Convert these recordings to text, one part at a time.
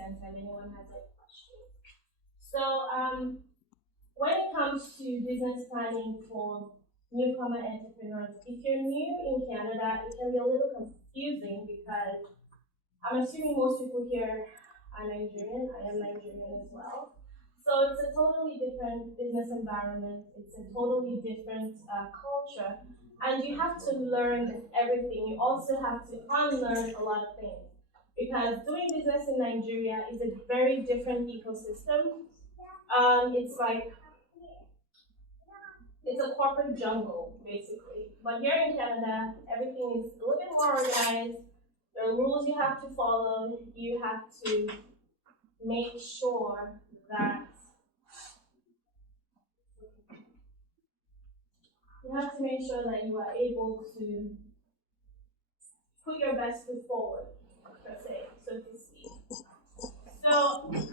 sense if anyone has any questions. So, when it comes to business planning for newcomer entrepreneurs, if you're new in Canada, it can be a little confusing because I'm assuming most people here are Nigerian. I am Nigerian as well. So it's a totally different business environment. It's a totally different culture. And you have to learn everything. You also have to unlearn a lot of things. Because doing business in Nigeria is a very different ecosystem. It's like, it's a corporate jungle, basically. But here in Canada, everything is a little bit more organized. There are rules you have to follow. You have to make sure that you are able to put your best foot forward, per se, so to speak. So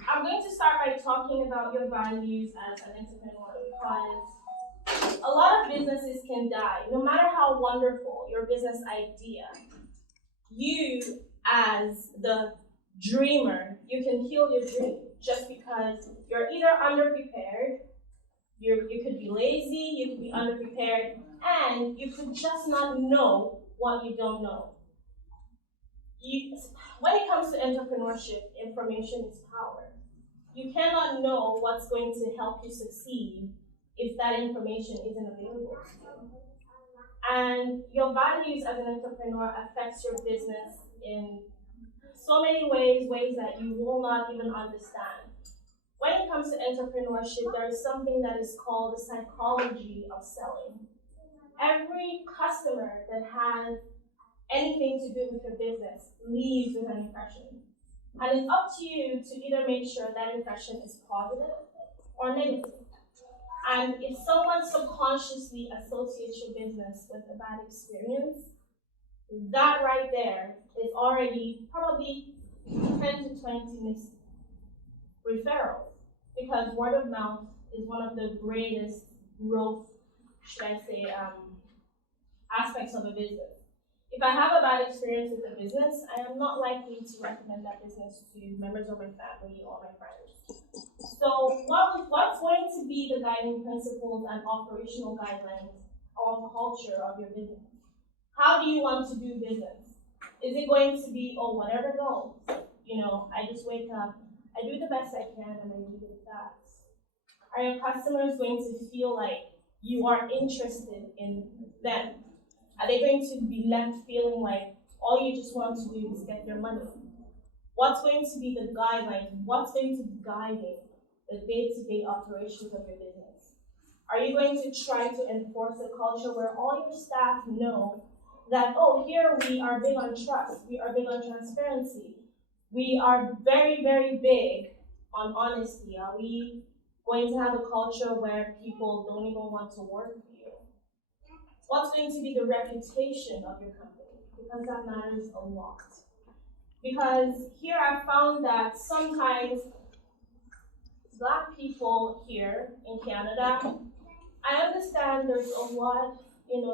I'm going to start by talking about your values as an entrepreneur because a lot of businesses can die. No matter how wonderful your business idea, you as the dreamer, you can kill your dream just because you're either underprepared, you could be lazy, you could be underprepared, and you could just not know what you don't know. When it comes to entrepreneurship, information is power. You cannot know what's going to help you succeed if that information isn't available to you. And your values as an entrepreneur affects your business in so many ways that you will not even understand. When it comes to entrepreneurship, there is something that is called the psychology of selling. Every customer that has anything to do with your business leaves with an impression. And it's up to you to either make sure that impression is positive or negative. And if someone subconsciously associates your business with a bad experience, that right there is already probably 10 to 20 missed referrals, because word of mouth is one of the greatest growth, aspects of a business. If I have a bad experience with a business, I am not likely to recommend that business to members of my family or my friends. So what's going to be the guiding principles and operational guidelines or culture of your business? How do you want to do business? Is it going to be, oh, whatever goes? I just wake up, I do the best I can, and I leave it at that. Are your customers going to feel like you are interested in them? Are they going to be left feeling like all you just want to do is get your money? What's going to be the guidelines? What's going to be guiding the day-to-day operations of your business? Are you going to try to enforce a culture where all your staff know that, oh, here we are big on trust, we are big on transparency, we are very, very big on honesty? Are we going to have a culture where people don't even want to work for you? What's going to be the reputation of your company? Because that matters a lot. Because here I found that sometimes Black people here in Canada, I understand there's a lot,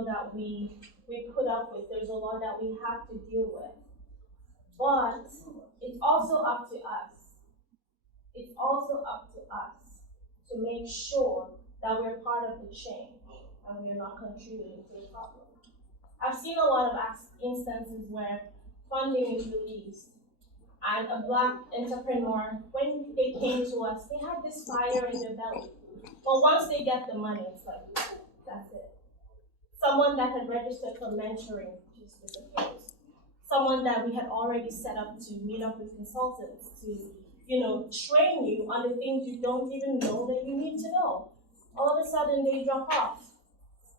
that we put up with. There's a lot that we have to deal with. But it's also up to us. It's also up to us to make sure that we're part of the change and we're not contributing to the problem. I've seen a lot of instances where funding is released and a Black entrepreneur, when they came to us, they had this fire in their belly. But once they get the money, it's like, that's it. Someone that had registered for mentoring just disappears. Someone that we had already set up to meet up with consultants to, train you on the things you don't even know that you need to know. All of a sudden, they drop off.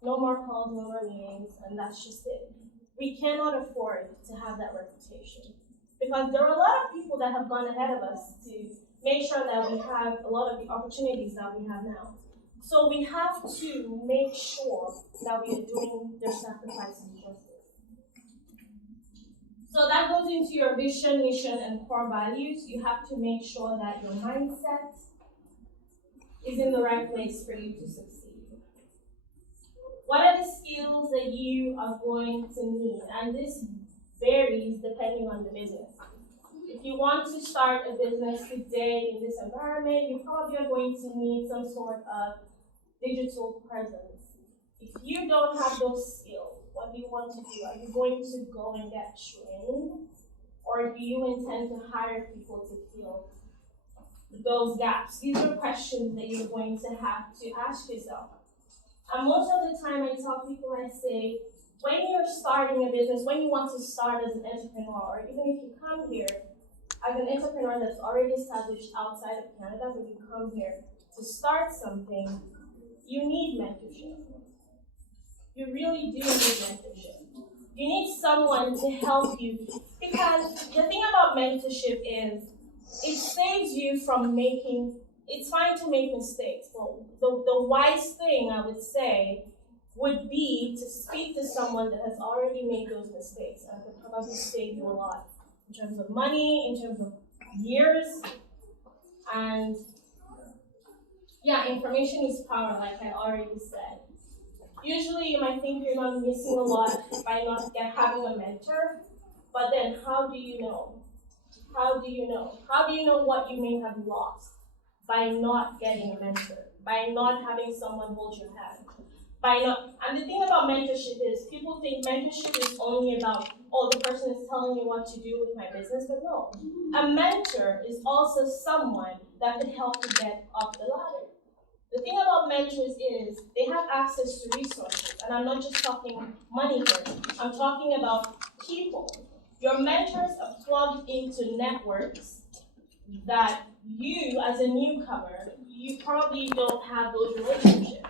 No more calls, no more meetings, and that's just it. We cannot afford to have that reputation, because there are a lot of people that have gone ahead of us to make sure that we have a lot of the opportunities that we have now. So we have to make sure that we are doing their sacrifices justice. So that goes into your vision, mission, and core values. You have to make sure that your mindset is in the right place for you to succeed. What are the skills that you are going to need? And this varies depending on the business. If you want to start a business today in this environment, you probably are going to need some sort of digital presence. If you don't have those skills, what do you want to do? Are you going to go and get trained? Or do you intend to hire people to fill those gaps? These are questions that you're going to have to ask yourself. And most of the time I tell people, I say, when you're starting a business, when you want to start as an entrepreneur, or even if you come here as an entrepreneur that's already established outside of Canada, but you come here to start something, you need mentorship. You really do need mentorship. You need someone to help you, because the thing about mentorship is it saves you from making, it's fine to make mistakes, but the wise thing I would say would be to speak to someone that has already made those mistakes and could probably save you a lot in terms of money, in terms of years, and yeah, information is power, like I already said. Usually you might think you're not missing a lot by not having a mentor, but then how do you know? How do you know? How do you know what you may have lost by not getting a mentor, by not having someone hold your hand? And the thing about mentorship is people think mentorship is only about, oh, the person is telling me what to do with my business, but no. A mentor is also someone that can help you get up the ladder. The thing about mentors is they have access to resources, and I'm not just talking money here, I'm talking about people. Your mentors are plugged into networks that you, as a newcomer, you probably don't have those relationships.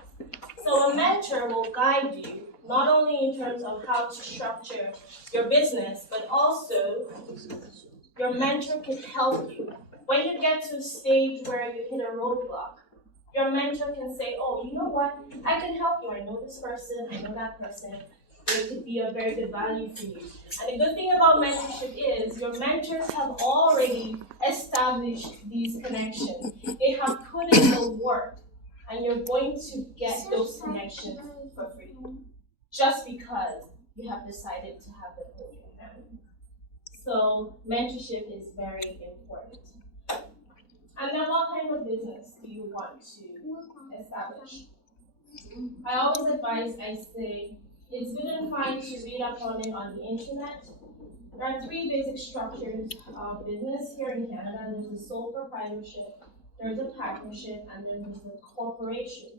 So a mentor will guide you, not only in terms of how to structure your business, but also your mentor can help you. When you get to a stage where you hit a roadblock, your mentor can say, oh, you know what, I can help you. I know this person, I know that person. They could be a very good value for you. And the good thing about mentorship is your mentors have already established these connections. They have put in the work, and you're going to get those connections for free, just because you have decided to have them hold your hand. So mentorship is very important. And then what kind of business do you want to establish? I always advise, I say, it's good and fine to read up on it on the internet. There are three basic structures of business here in Canada. There's a sole proprietorship, there's a partnership, and then there's a corporation.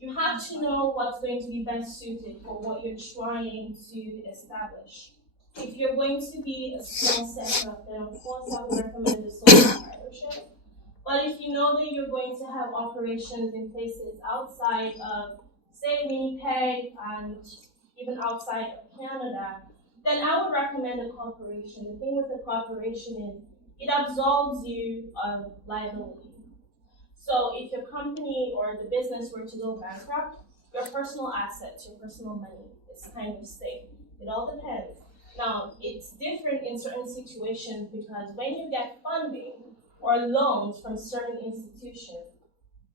You have to know what's going to be best suited for what you're trying to establish. If you're going to be a small setup, then of course I would recommend a sole proprietorship. But if you know that you're going to have operations in places outside of, say, Winnipeg and even outside of Canada, then I would recommend a corporation. The thing with a corporation is it absolves you of liability. So if your company or the business were to go bankrupt, your personal assets, your personal money is kind of safe. It all depends. Now, it's different in certain situations because when you get funding or loans from certain institutions,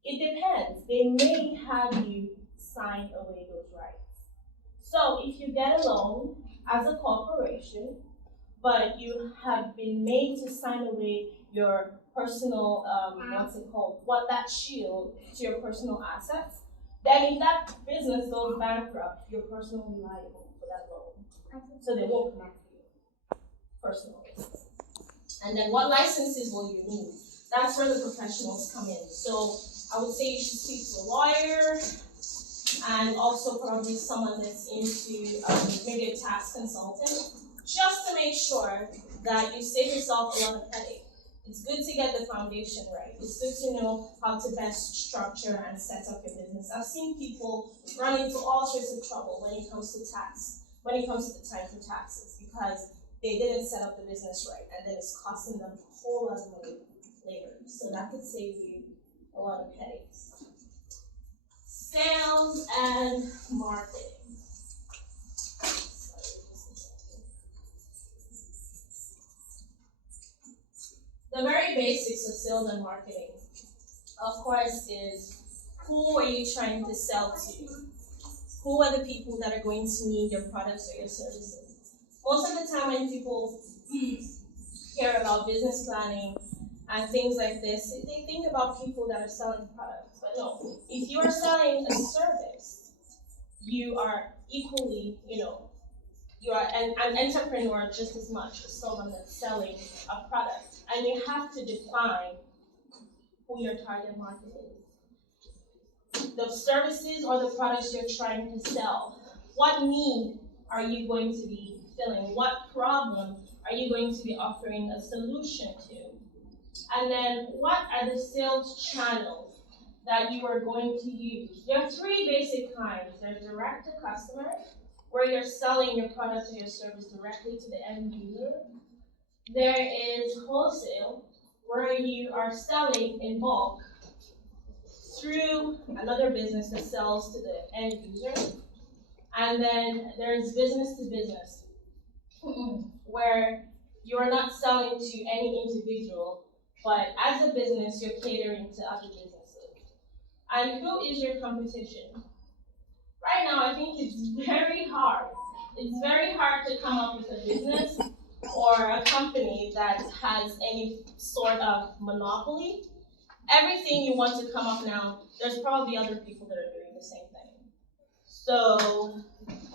it depends. They may have you sign away those rights. So if you get a loan as a corporation, but you have been made to sign away your personal, that shield to your personal assets, then if that business goes bankrupt, you're personally liable for that loan. So they won't come after you personally. And then what licenses will you need? That's where the professionals come in. So I would say you should speak to a lawyer and also probably someone that's into maybe a tax consultant, just to make sure that you save yourself a lot of headache. It's good to get the foundation right. It's good to know how to best structure and set up your business. I've seen people run into all sorts of trouble when it comes to tax, when it comes to the time for taxes, because they didn't set up the business right, and then it's costing them a whole lot of money later. So that could save you a lot of headaches. Sales and marketing. The very basics of sales and marketing, of course, is who are you trying to sell to? Who are the people that are going to need your products or your services? Most of the time when people hear about business planning and things like this, they think about people that are selling products. But no, if you are selling a service, you are equally, you are an entrepreneur just as much as someone that's selling a product. And you have to define who your target market is. The services or the products you're trying to sell. What need are you going to be filling? What problem are you going to be offering a solution to? And then what are the sales channels that you are going to use? There are three basic kinds. There's direct to customer, where you're selling your product or your service directly to the end user. There is wholesale, where you are selling in bulk through another business that sells to the end user. And then there's business to business, where you're not selling to any individual, but as a business, you're catering to other businesses. And who is your competition? Right now, I think it's very hard. It's very hard to come up with a business or a company that has any sort of monopoly. Everything you want to come up now, there's probably other people that are doing the same thing. So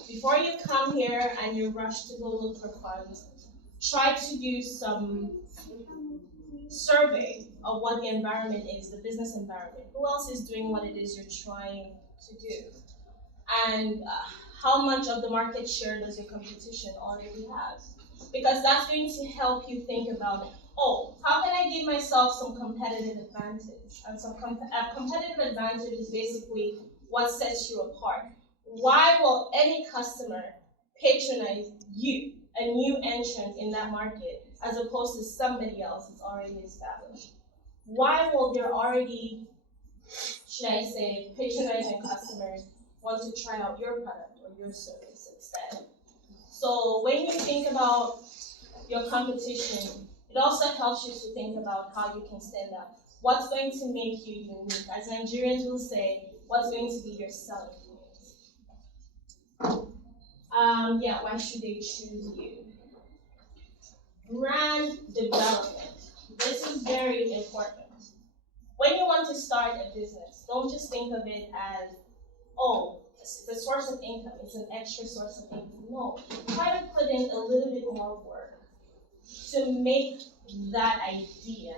before you come here and you rush to go look for funds, try to do some survey of what the environment is, the business environment. Who else is doing what it is you're trying to do? And how much of the market share does your competition already have? Because that's going to help you think about, oh, how can I give myself some competitive advantage? And competitive advantage is basically what sets you apart. Why will any customer patronize you, a new entrant in that market, as opposed to somebody else that's already established? Why will there already, should I say, patronizing customers want to try out your product or your service instead? So when you think about your competition, it also helps you to think about how you can stand out. What's going to make you unique? As Nigerians will say, what's going to be your selling point? Why should they choose you? Brand development. This is very important. When you want to start a business, don't just think of it as, oh, it's a source of income, it's an extra source of income. No, try to put in a little bit more work to make that idea,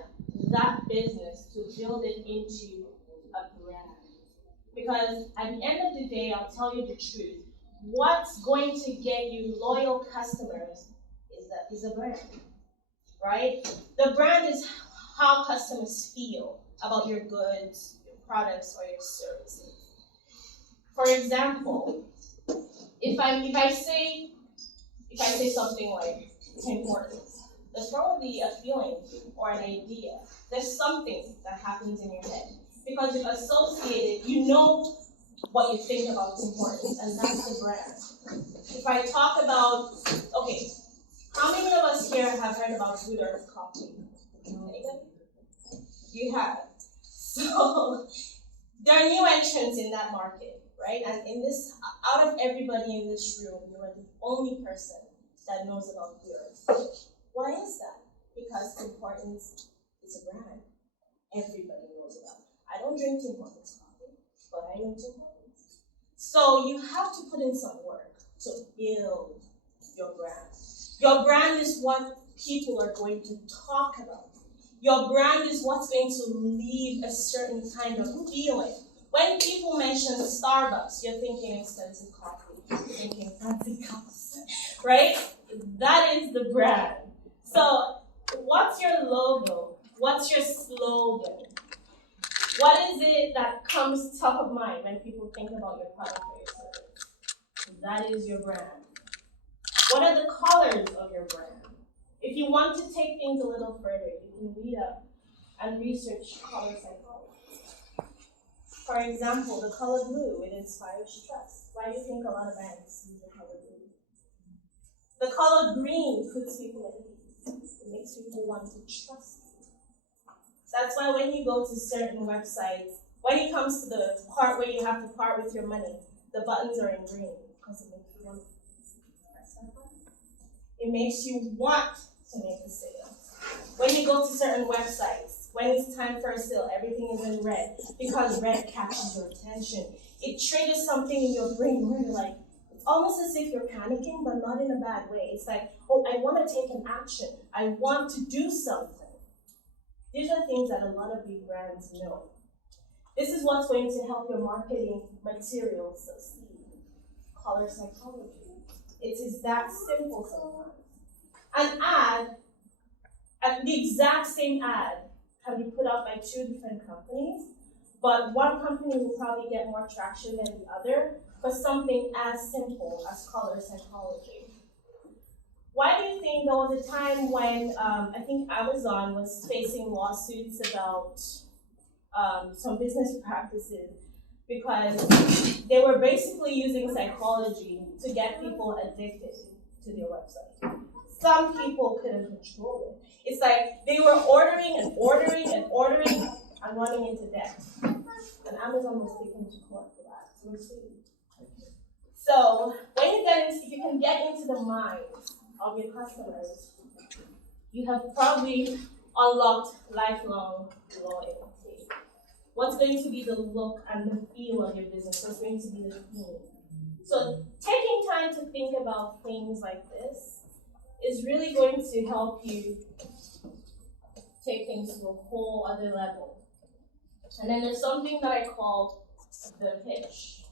that business, to build it into a brand. Because at the end of the day, I'll tell you the truth, what's going to get you loyal customers is a brand, right? The brand is how customers feel about your goods, your products, or your services. For example, if I say something like Tim Hortons, there's probably a feeling or an idea. There's something that happens in your head because you've associated. You know what you think about Tim Hortons, and that's the brand. If I talk about, okay, how many of us here have heard about Good Earth Coffee? Anybody? You have. So there are new entrants in that market, right? And in this, out of everybody in this room, you are the only person that knows about Good Earth. Why is that? Because Tim Hortons is a brand. Everybody knows about it. I don't drink Tim Hortons coffee, but I know Tim Hortons. So you have to put in some work to build your brand. Your brand is what people are going to talk about. Your brand is what's going to leave a certain kind of feeling. When people mention Starbucks, you're thinking expensive coffee, you're thinking fancy cups, right? That is the brand. So what's your logo? What's your slogan? What is it that comes top of mind when people think about your product or your service? That is your brand. What are the colors of your brand? If you want to take things a little further, you can read up and research color psychology. For example, the color blue, it inspires trust. Why do you think a lot of banks use the color blue? The color green puts people at ease. It makes people want to trust you. That's why when you go to certain websites, when it comes to the part where you have to part with your money, the buttons are in green because it makes you want to press that button. It makes you want to make a sale. When you go to certain websites, when it's time for a sale, everything is in red because red catches your attention. It triggers something in your brain where you're like, it's almost as if you're panicking, but not in a bad way. It's like, oh, I want to take an action. I want to do something. These are things that a lot of big brands know. This is what's going to help your marketing materials succeed. Color psychology. It is that simple sometimes. An ad, the exact same ad, can be put out by two different companies, but one company will probably get more traction than the other for something as simple as color psychology. Why do you think there was a time when I think Amazon was facing lawsuits about some business practices because they were basically using psychology to get people addicted to their website. Some people couldn't control it. It's like they were ordering and ordering and ordering and running into debt. And Amazon was taken to court for that. So we're sued. So when you get into, if you can get into the minds of your customers, you have probably unlocked lifelong loyalty. What's going to be the look and the feel of your business? What's going to be the theme? So taking time to think about things like this is really going to help you take things to a whole other level. And then there's something that I call the pitch,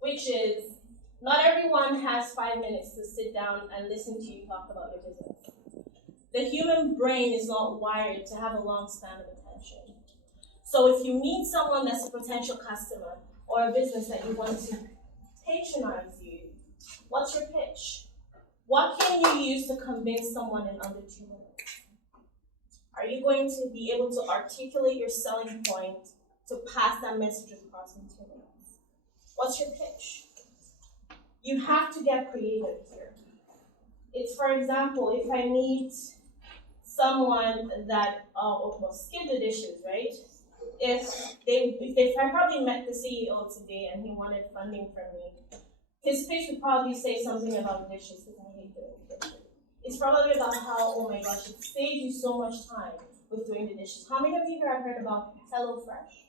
which is not everyone has 5 minutes to sit down and listen to you talk about your business. The human brain is not wired to have a long span of attention. So if you meet someone that's a potential customer or a business that you want to patronize you, what's your pitch? What can you use to convince someone in under 2 minutes? Are you going to be able to articulate your selling point to pass that message across in 2 minutes? What's your pitch? You have to get creative here. It's, for example, if I meet someone that, skip the dishes, right? If I probably met the CEO today and he wanted funding from me, his pitch would probably say something about dishes because I hate doing dishes. It's probably about how, oh my gosh, it saves you so much time with doing the dishes. How many of you here have heard about HelloFresh?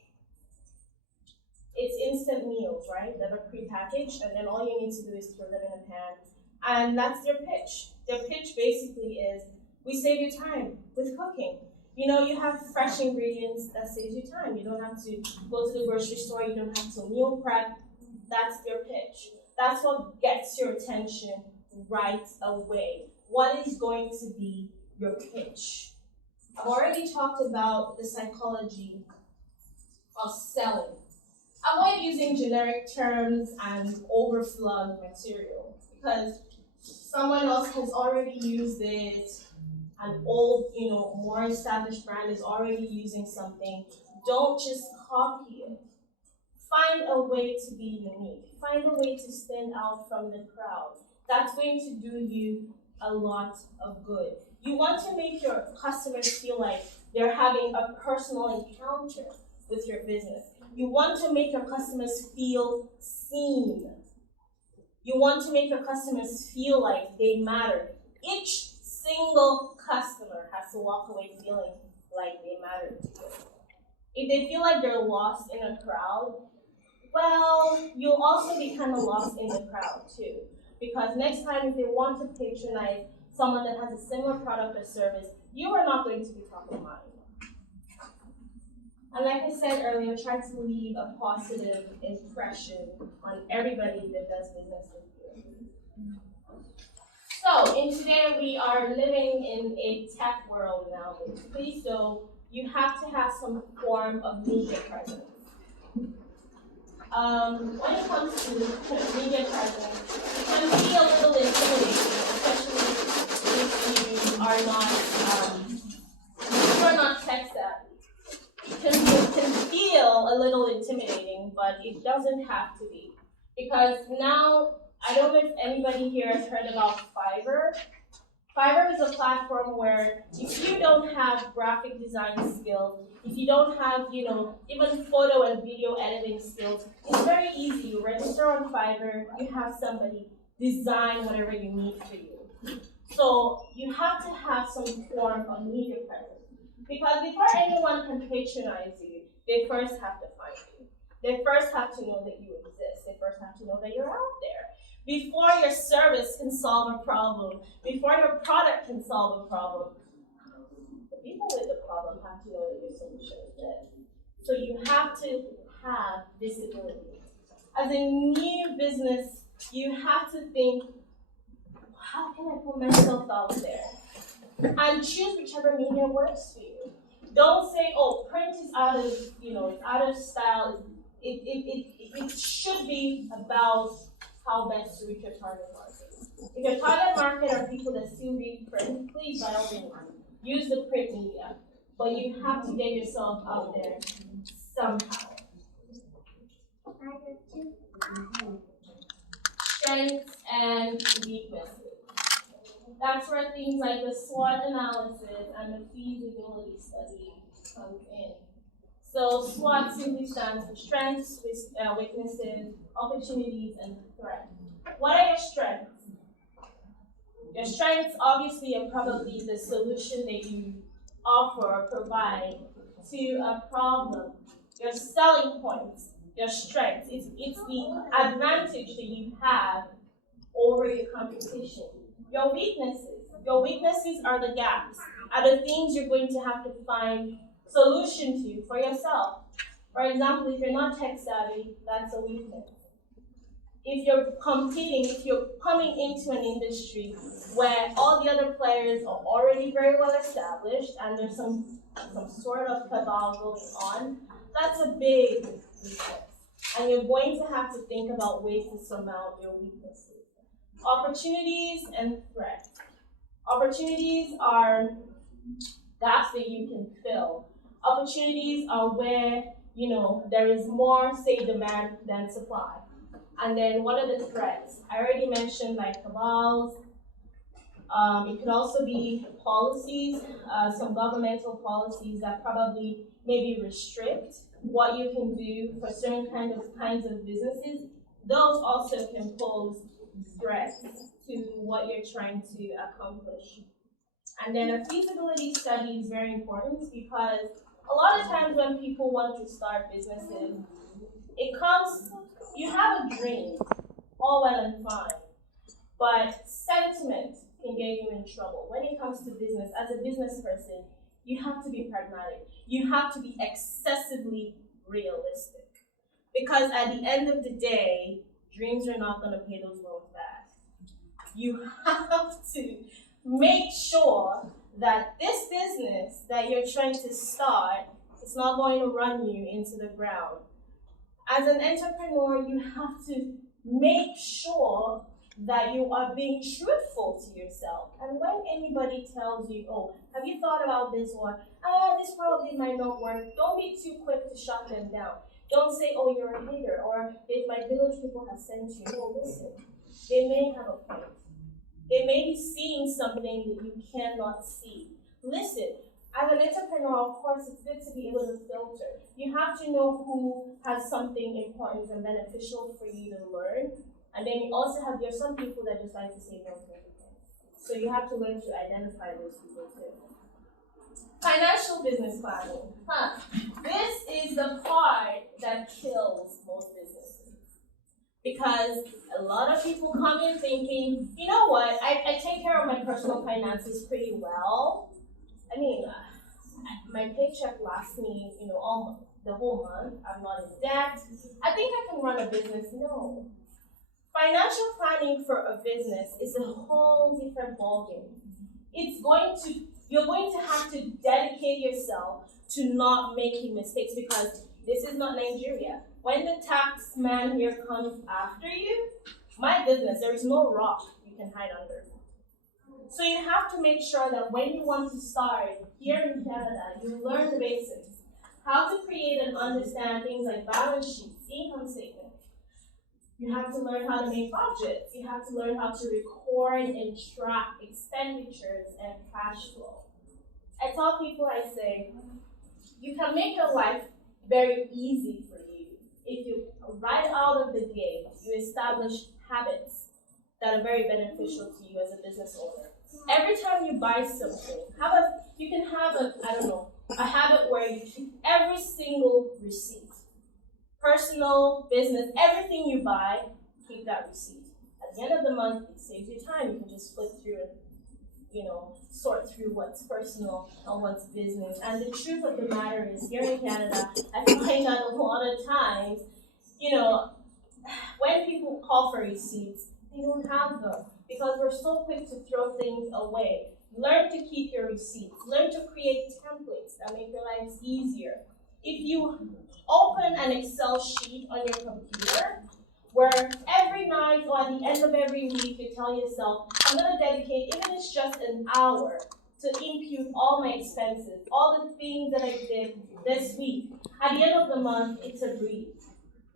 It's instant meals, right, that are prepackaged, and then all you need to do is throw them in a pan. And that's their pitch. Their pitch basically is, we save you time with cooking. You know, you have fresh ingredients, that saves you time. You don't have to go to the grocery store, you don't have to meal prep. That's their pitch. That's what gets your attention right away. What is going to be your pitch? I've already talked about the psychology of selling. Avoid using generic terms and overflood material because someone else has already used it. An old, more established brand is already using something. Don't just copy it. Find a way to be unique. Find a way to stand out from the crowd. That's going to do you a lot of good. You want to make your customers feel like they're having a personal encounter with your business. You want to make your customers feel seen. You want to make your customers feel like they matter. Each single customer has to walk away feeling like they matter to you. If they feel like they're lost in a crowd, well, you'll also be kind of lost in the crowd too. Because next time if they want to patronize someone that has a similar product or service, you are not going to be top of mind. And like I said earlier, try to leave a positive impression on everybody that does business with you. So, in today we are living in a tech world now, basically, so you have to have some form of media presence. When it comes to media presence, it can be a little intimidating, especially if you are not tech savvy. It can feel a little intimidating, but it doesn't have to be. Because now, I don't know if anybody here has heard about Fiverr. Fiverr is a platform where if you don't have graphic design skills, if you don't have, even photo and video editing skills, it's very easy. You register on Fiverr, you have somebody design whatever you need for you. So you have to have some form of media presence. Because before anyone can patronize you, they first have to find you. They first have to know that you exist. They first have to know that you're out there. Before your service can solve a problem, before your product can solve a problem, the people with the problem have to know that your solution is this. So you have to have visibility. As a new business, you have to think, how can I put myself out there? And choose whichever medium works for you. Don't say, oh, print is out of, it's out of style. It should be about how best to reach your target market. If your target market are people that still read print, please by all means use the print media. But you have to get yourself out there somehow. Strengths and weaknesses. That's where things like the SWOT analysis and the feasibility study comes in. So SWOT simply stands for strengths, weaknesses, opportunities, and threats. What are your strengths? Your strengths obviously are probably the solution that you offer or provide to a problem. Your selling points, your strengths, it's the advantage that you have over your competition. Your weaknesses are the gaps, are the things you're going to have to find solution to for yourself. For example, if you're not tech savvy, that's a weakness. If you're competing, if you're coming into an industry where all the other players are already very well established and there's some sort of cabal going on, that's a big weakness. And you're going to have to think about ways to surmount your weaknesses. Opportunities and threats. Opportunities are gaps that you can fill. Opportunities are where, there is more, say, demand than supply. And then what are the threats? I already mentioned like cabals. It could also be policies, some governmental policies that probably maybe restrict what you can do for certain kinds of businesses. Those also can pose threats to what you're trying to accomplish. And then a feasibility study is very important because a lot of times when people want to start businesses, you have a dream, all well and fine, but sentiment can get you in trouble. When it comes to business, as a business person, you have to be pragmatic. You have to be excessively realistic. Because at the end of the day, dreams are not going to pay those loans back. You have to make sure that this business that you're trying to start is not going to run you into the ground. As an entrepreneur, you have to make sure that you are being truthful to yourself. And when anybody tells you, oh, have you thought about this, or this probably might not work, don't be too quick to shut them down. Don't say, oh, you're a hater, or if my village people have sent you. No, listen, they may have a point. They may be seeing something that you cannot see. Listen, as an entrepreneur, of course, it's good to be able to filter. You have to know who has something important and beneficial for you to learn. And then you also have, there's some people that just like to say no to everything. So you have to learn to identify those people too. Financial business planning. This is the part that kills most businesses. Because a lot of people come in thinking, you know what, I take care of my personal finances pretty well. I mean, my paycheck lasts me, almost the whole month. I'm not in debt. I think I can run a business. No. Financial planning for a business is a whole different ballgame. You're going to have to dedicate yourself to not making mistakes because this is not Nigeria. When the tax man here comes after you, my goodness, there is no rock you can hide under. So you have to make sure that when you want to start here in Canada, you learn the basics. How to create and understand things like balance sheets, income statements. You have to learn how to make budgets. You have to learn how to record and track expenditures and cash flow. I tell people, I say, you can make your life very easy for you if you, right out of the gate, you establish habits that are very beneficial to you as a business owner. Every time you buy something, you can have a habit where you keep every single receipt. Personal, business, everything you buy, keep that receipt. At the end of the month, it saves you time. You can just flip through and, sort through what's personal and what's business. And the truth of the matter is, here in Canada, I find that a lot of times, when people call for receipts, they don't have them because we're so quick to throw things away. Learn to keep your receipts. Learn to create templates that make your lives easier. If you open an Excel sheet on your computer, where every night or at the end of every week you tell yourself, I'm going to dedicate, even if it's just an hour, to impute all my expenses, all the things that I did this week. At the end of the month, it's a breeze.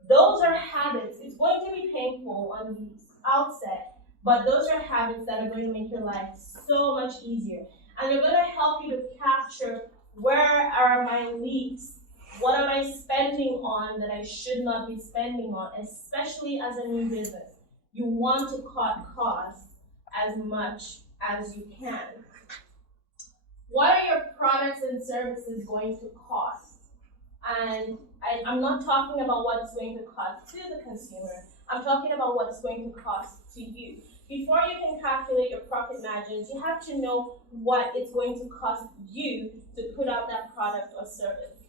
Those are habits. It's going to be painful on the outset, but those are habits that are going to make your life so much easier. And they're going to help you to capture, where are my leaks? What am I spending on that I should not be spending on, especially as a new business? You want to cut costs as much as you can. What are your products and services going to cost? And I'm not talking about what it's going to cost to the consumer. I'm talking about what it's going to cost to you. Before you can calculate your profit margins, you have to know what it's going to cost you to put out that product or service.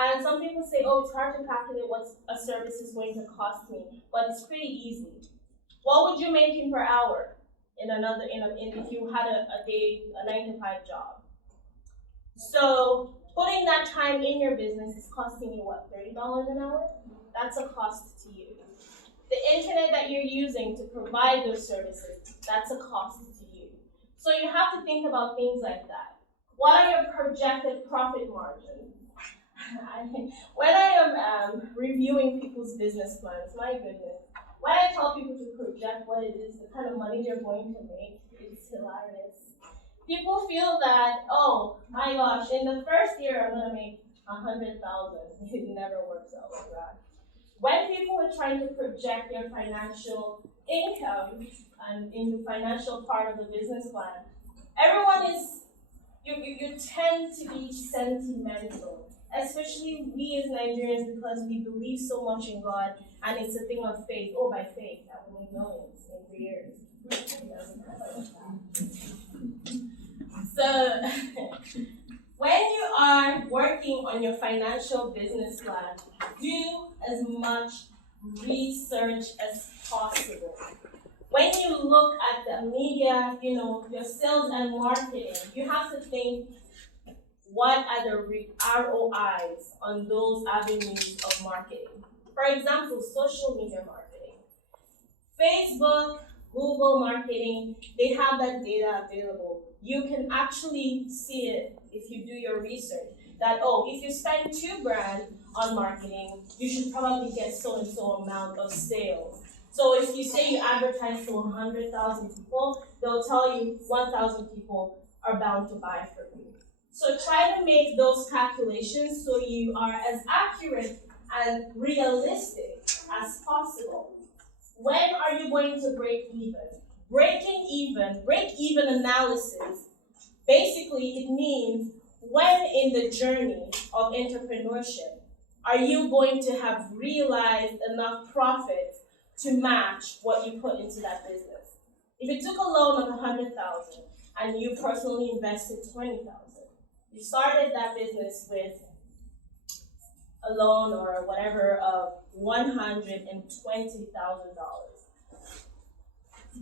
And some people say, oh, it's hard to calculate what a service is going to cost me, but it's pretty easy. What would you make per hour if you had a 9-to-5 job? So putting that time in your business is costing you what, $30 an hour? That's a cost to you. The internet that you're using to provide those services, that's a cost to you. So you have to think about things like that. What are your projected profit margins? When I am reviewing people's business plans, my goodness, when I tell people to project what it is, the kind of money they're going to make, it's hilarious. People feel that, oh my gosh, in the first year I'm going to make $100,000. It never works out like that. When people are trying to project their financial income and in the financial part of the business plan, everyone is, you tend to be sentimental. Especially we as Nigerians, because we believe so much in God, and it's a thing of faith. Oh, by faith, I will make millions in 3 years. So, when you are working on your financial business plan, do as much research as possible. When you look at the media, your sales and marketing, you have to think, what are the ROIs on those avenues of marketing? For example, social media marketing. Facebook, Google marketing, they have that data available. You can actually see it if you do your research. That, if you spend $2,000 on marketing, you should probably get so and so amount of sales. So if you say you advertise to 100,000 people, they'll tell you 1,000 people are bound to buy from you. So try to make those calculations so you are as accurate and realistic as possible. When are you going to break even? Break even analysis, basically it means when in the journey of entrepreneurship are you going to have realized enough profit to match what you put into that business? If you took a loan of 100,000 and you personally invested 20,000, you started that business with a loan or whatever of $120,000.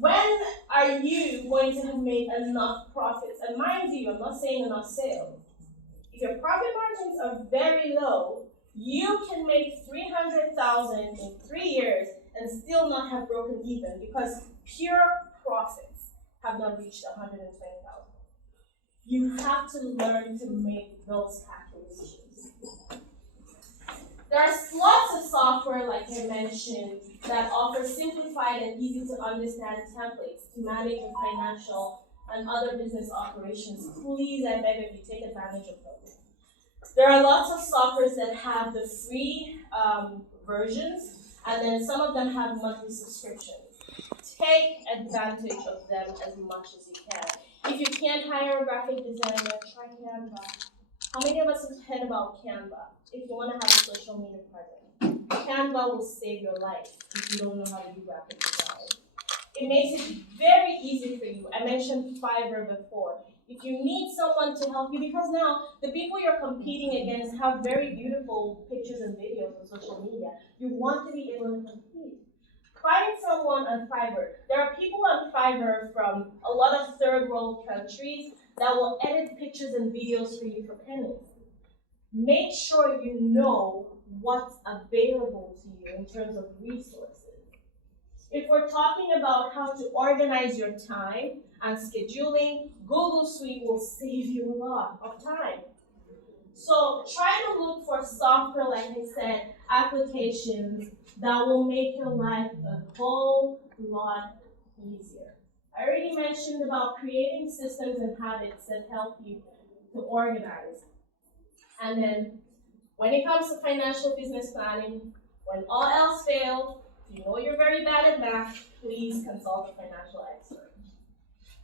When are you going to have made enough profits? And mind you, I'm not saying enough sales. If your profit margins are very low, you can make $300,000 in 3 years and still not have broken even because pure profits have not reached $120,000. You have to learn to make those calculations. There's lots of software, like I mentioned, that offer simplified and easy to understand templates to manage your financial and other business operations. Please, I beg of you, take advantage of them. There are lots of softwares that have the free versions, and then some of them have monthly subscriptions. Take advantage of them as much as you can. If you can't hire a graphic designer, try Canva. How many of us have heard about Canva? If you want to have a social media presence, Canva will save your life if you don't know how to do graphic design. It makes it very easy for you. I mentioned Fiverr before. If you need someone to help you, because now the people you're competing against have very beautiful pictures and videos on social media, you want to be able to compete. Find someone on Fiverr. There are people on Fiverr from a lot of third world countries that will edit pictures and videos for you for pennies. Make sure you know what's available to you in terms of resources. If we're talking about how to organize your time and scheduling, Google Suite will save you a lot of time. So try to look for software, like I said, applications that will make your life a whole lot easier. I already mentioned about creating systems and habits that help you to organize. And then when it comes to financial business planning, when all else fails, you know you're very bad at math, please consult a financial expert.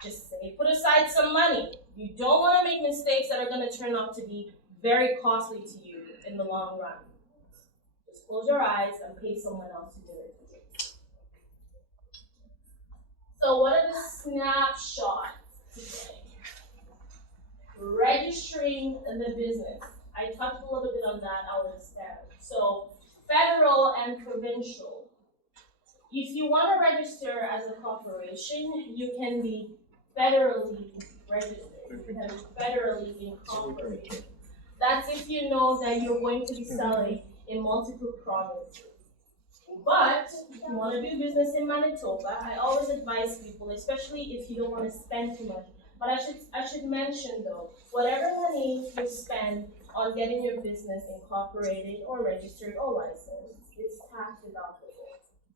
Just say, put aside some money. You don't want to make mistakes that are going to turn out to be very costly to you in the long run. Just close your eyes and pay someone else to do it. So what are the snapshots today? Registering the business. I touched a little bit on that, I'll expand. So federal and provincial. If you want to register as a corporation, you can be federally registered. You can be federally incorporated. That's if you know that you're going to be selling in multiple provinces. But if you want to do business in Manitoba, I always advise people, especially if you don't want to spend too much. But I should mention though, whatever money you spend on getting your business incorporated or registered or licensed, it's tax deductible.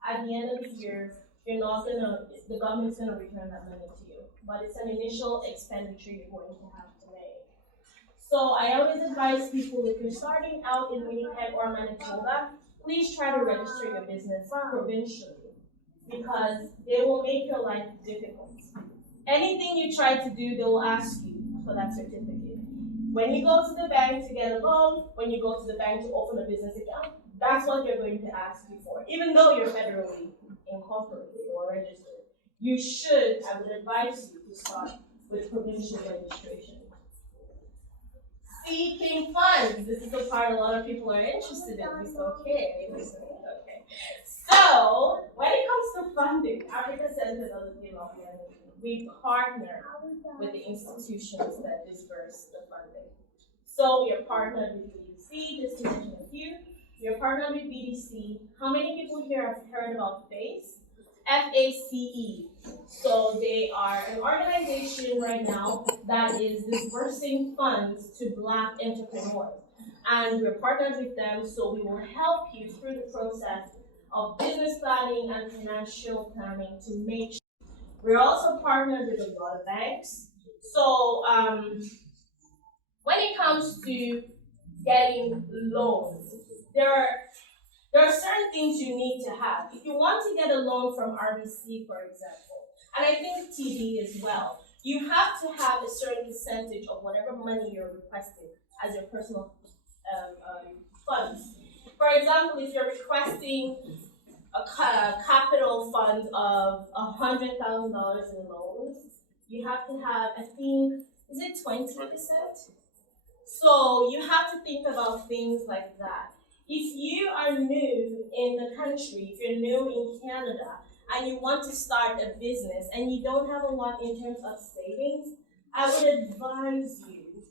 At the end of the year, the government's gonna return that money to you. But it's an initial expenditure you're going to have to make. So I always advise people, if you're starting out in Winnipeg or Manitoba, please try to register your business provincially, because they will make your life difficult. Anything you try to do, they will ask you for that certificate. When you go to the bank to get a loan, when you go to the bank to open a business account, that's what they're going to ask you for. Even though you're federally incorporated or registered, you should, I would advise you to start with provincial registration. Seeking funds. This is the part a lot of people are interested in. It's okay. So, when it comes to funding, Africa Center doesn't give up money. We partner with the institutions that disperse the funding. So, we are partnered with BDC, just to mention a few. We are partnered with BDC. How many people here have heard about FACE? FACE. So they are an organization right now that is disbursing funds to Black entrepreneurs. And we're partnered with them, so we will help you through the process of business planning and financial planning to make sure. We're also partnered with a lot of banks. So when it comes to getting loans, there are certain things you need to have. If you want to get a loan from RBC, for example, and I think TD as well, you have to have a certain percentage of whatever money you're requesting as your personal funds. For example, if you're requesting a capital fund of $100,000 in loans, you have to have, I think, is it 20%? So you have to think about things like that. If you are new in the country, if you're new in Canada, and you want to start a business and you don't have a lot in terms of savings, I would advise you,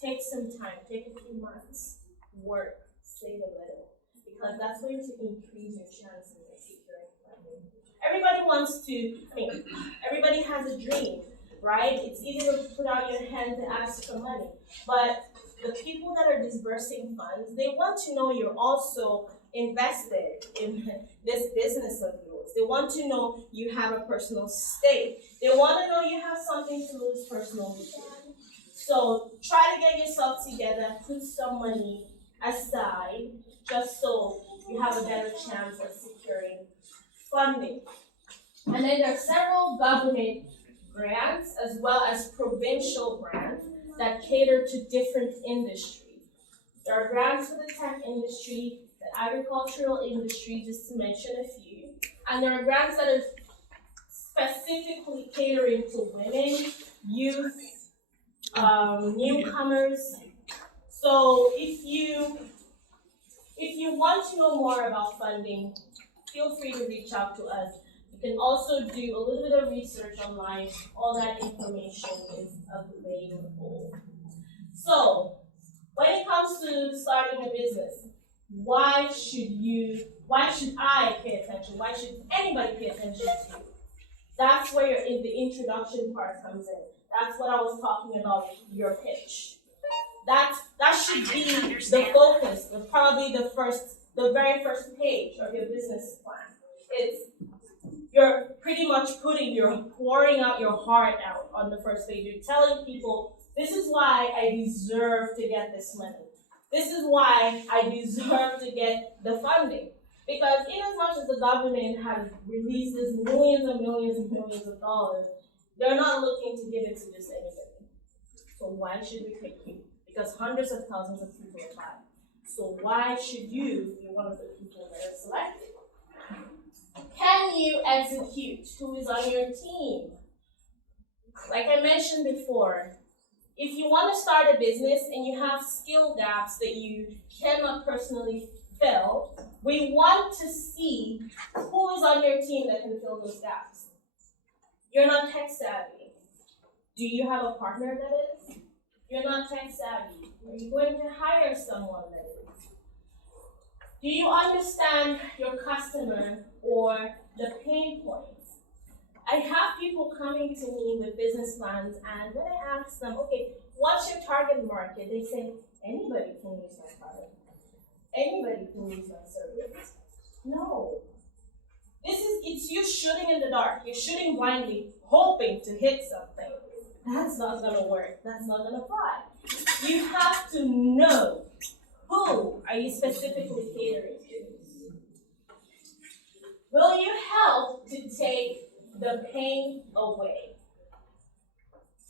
take some time, take a few months, work, save a little, because that's going to increase your chances of securing funding. Everybody wants to, everybody has a dream, right? It's easy to put out your hand to ask for money, but the people that are disbursing funds, they want to know you're also invested in this business of yours. They want to know you have a personal stake. They want to know you have something to lose personally. So try to get yourself together, put some money aside, just so you have a better chance of securing funding. And then there are several government grants as well as provincial grants that cater to different industries. There are grants for the tech industry, the agricultural industry, just to mention a few. And there are grants that are specifically catering to women, youth, newcomers. So if you want to know more about funding, feel free to reach out to us. You can also do a little bit of research online. All that information is available. So when it comes to starting a business, why should I pay attention? Why should anybody pay attention to you? That's where the introduction part comes in. That's what I was talking about, your pitch. That should be the focus, probably the very first page of your business plan. You're pretty much pouring out your heart out on the first page. You're telling people, this is why I deserve to get this money. This is why I deserve to get the funding. Because in as much as the government has released this millions and millions and millions of dollars, they're not looking to give it to just anybody. So why should we pick you? Because hundreds of thousands of people apply. So why should you be one of the people that are selected? Can you execute? Who is on your team? Like I mentioned before, if you want to start a business and you have skill gaps that you cannot personally fill, we want to see who is on your team that can fill those gaps. You're not tech savvy. Do you have a partner that is? You're not tech savvy. Are you going to hire someone that is? Do you understand your customer or the pain points? I have people coming to me with business plans, and when I ask them, okay, what's your target market? They say, anybody can use my product. Anybody can use my service. No. It's you shooting in the dark. You're shooting blindly, hoping to hit something. That's not gonna work. That's not gonna fly. You have to know who are you specifically catering to. Will you help to take the pain away?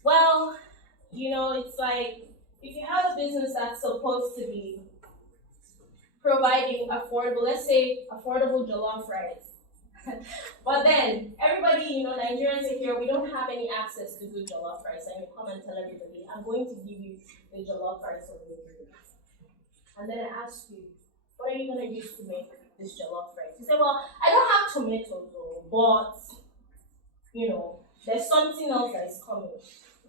Well, it's like if you have a business that's supposed to be providing let's say affordable jollof rice. But then everybody, Nigerians are here, we don't have any access to good jollof rice, and you come and tell everybody, I'm going to give you the jollof rice of your dreams. And then I ask you, what are you going to use to make this jollof rice? You say, well, I don't have tomatoes though, but there's something else that is coming.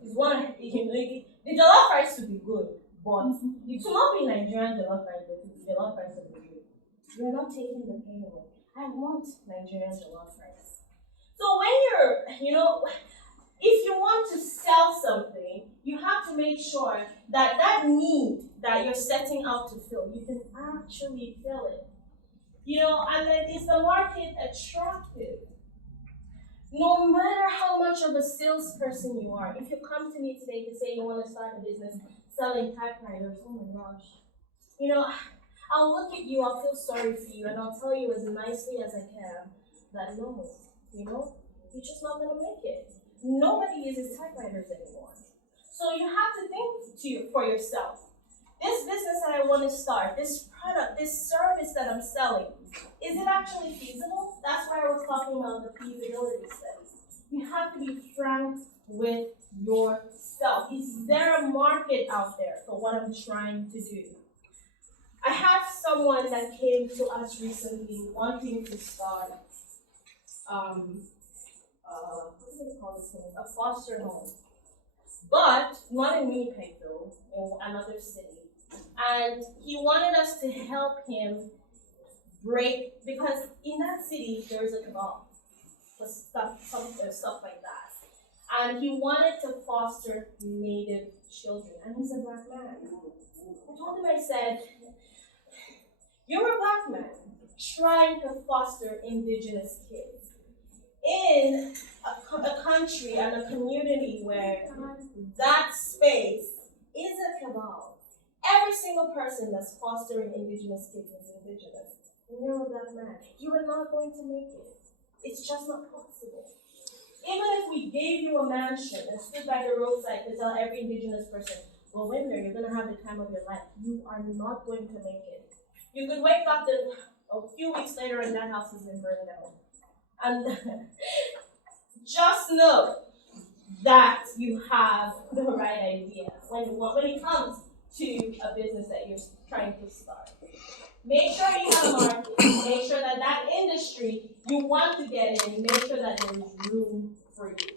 The jollof rice should be good, but it will not be Nigerian jollof rice, but the jollof rice will be good. You're not taking the pain away. I want Nigerian jollof rice. So when if you want to sell something, you have to make sure that need that you're setting out to fill, you can actually fill it. And then is the market attractive? No matter how much of a salesperson you are, if you come to me today to say you want to start a business selling typewriters, oh my gosh, I'll look at you, I'll feel sorry for you, and I'll tell you as nicely as I can that no, you're just not going to make it. Nobody uses typewriters anymore. So you have to think for yourself. This business that I want to start, this product, this service that I'm selling, is it actually feasible? That's why I was talking about the feasibility study. You have to be frank with yourself. Is there a market out there for what I'm trying to do? I have someone that came to us recently wanting to start what do they call this thing? A foster home. But not in Winnipeg though, in another city. And he wanted us to help him break, because in that city there's a cabal for stuff like that. And he wanted to foster Native children, and he's a black man. I told him, I said, you're a black man trying to foster indigenous kids in a country and a community where that space is a cabal. Every single person that's fostering indigenous kids is indigenous. And you're a black man. You are not going to make it. It's just not possible. Even if we gave you a mansion and stood by the roadside to tell every indigenous person, well, when there, you're going to have the time of your life, you are not going to make it. You could wake up a few weeks later and that house has been burned down. And just know that you have the right idea when it comes to a business that you're trying to start. Make sure you have a market. Make sure that that industry you want to get in, make sure that there is room for you.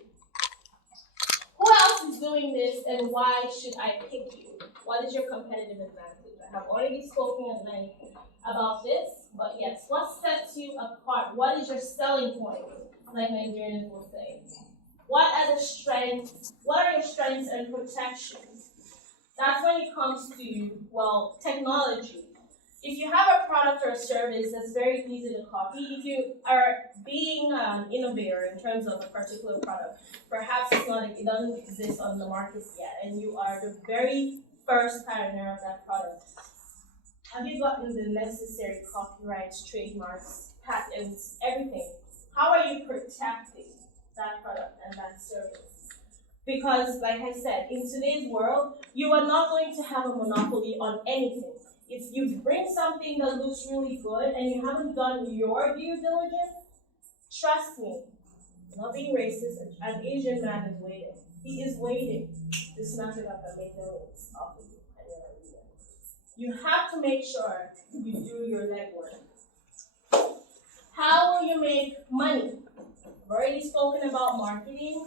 Who else is doing this and why should I pick you? What is your competitive advantage? I have already spoken at length about this, but yes, what sets you apart? What is your selling point, like Nigerians will say? What are your strengths and protections? That's when it comes to, well, technology. If you have a product or a service that's very easy to copy, if you are being an innovator in terms of a particular product, perhaps it doesn't exist on the market yet, and you are the very first pioneer of that product. Have you gotten the necessary copyrights, trademarks, patents, everything? How are you protecting that product and that service? Because, like I said, in today's world, you are not going to have a monopoly on anything. If you bring something that looks really good and you haven't done your due diligence, trust me, I'm not being racist, an Asian man is waiting. He is waiting to snap it up and make millions off of you and your idea. You have to make sure you do your legwork. How will you make money? I've already spoken about marketing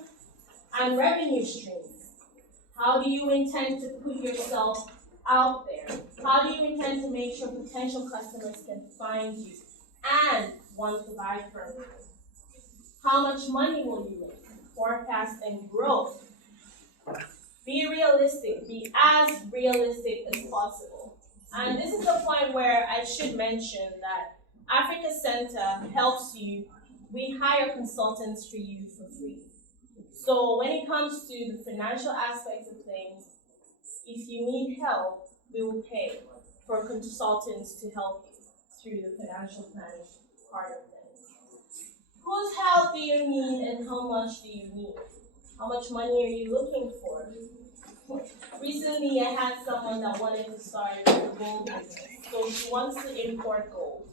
and revenue streams. How do you intend to put yourself out there? How do you intend to make sure potential customers can find you and want to buy from you? How much money will you make? Forecast and growth. Be realistic. Be as realistic as possible. And this is the point where I should mention that Africa Center helps you. We hire consultants for you for free. So when it comes to the financial aspects of things, if you need help, we will pay for consultants to help you through the financial planning part of things. Whose help do you need and how much do you need? How much money are you looking for? Recently, I had someone that wanted to start a gold business. So she wants to import gold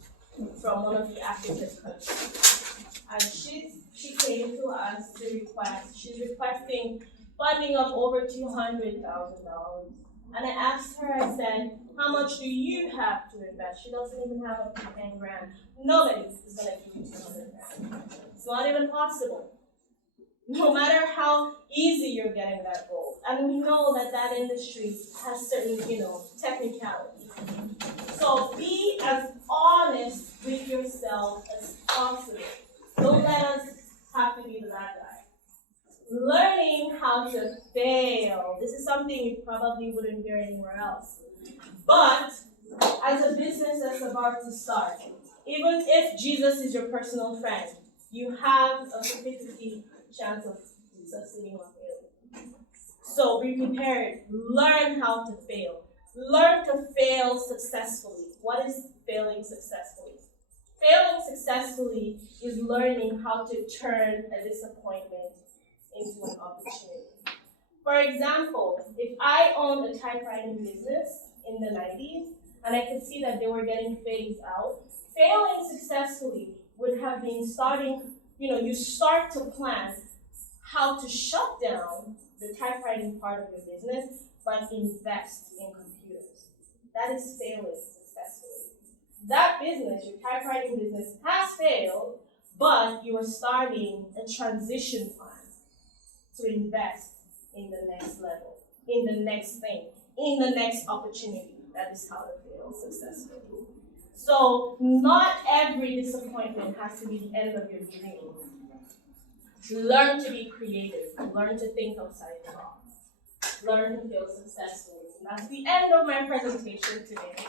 from one of the African countries. And she came to us to request, she's requesting funding of over $200,000. And I asked her, I said, how much do you have to invest? She doesn't even have up to 10 grand. Nobody is going to give you 200 grand. It's not even possible. No matter how easy you're getting that gold. And we know that that industry has certain, technicalities. So be as honest with yourself as possible. Don't let us have to be the bad guy. Learning how to fail. This is something you probably wouldn't hear anywhere else. But as a business that's about to start, even if Jesus is your personal friend, you have a 50-50 chance of succeeding or failing. So be prepared. Learn how to fail. Learn to fail successfully. What is failing successfully? Failing successfully is learning how to turn a disappointment into an opportunity. For example, if I owned a typewriting business in the 90s and I could see that they were getting phased out, failing successfully would have been you start to plan how to shut down the typewriting part of your business, but invest in computers. That is failing successfully. That business, your typewriting business, has failed, but you are starting a transition plan to invest in the next level, in the next thing, in the next opportunity. That is how to fail successfully. So not every disappointment has to be the end of your dream. Learn to be creative. Learn to think outside the box. Learn to fail successfully. And that's the end of my presentation today.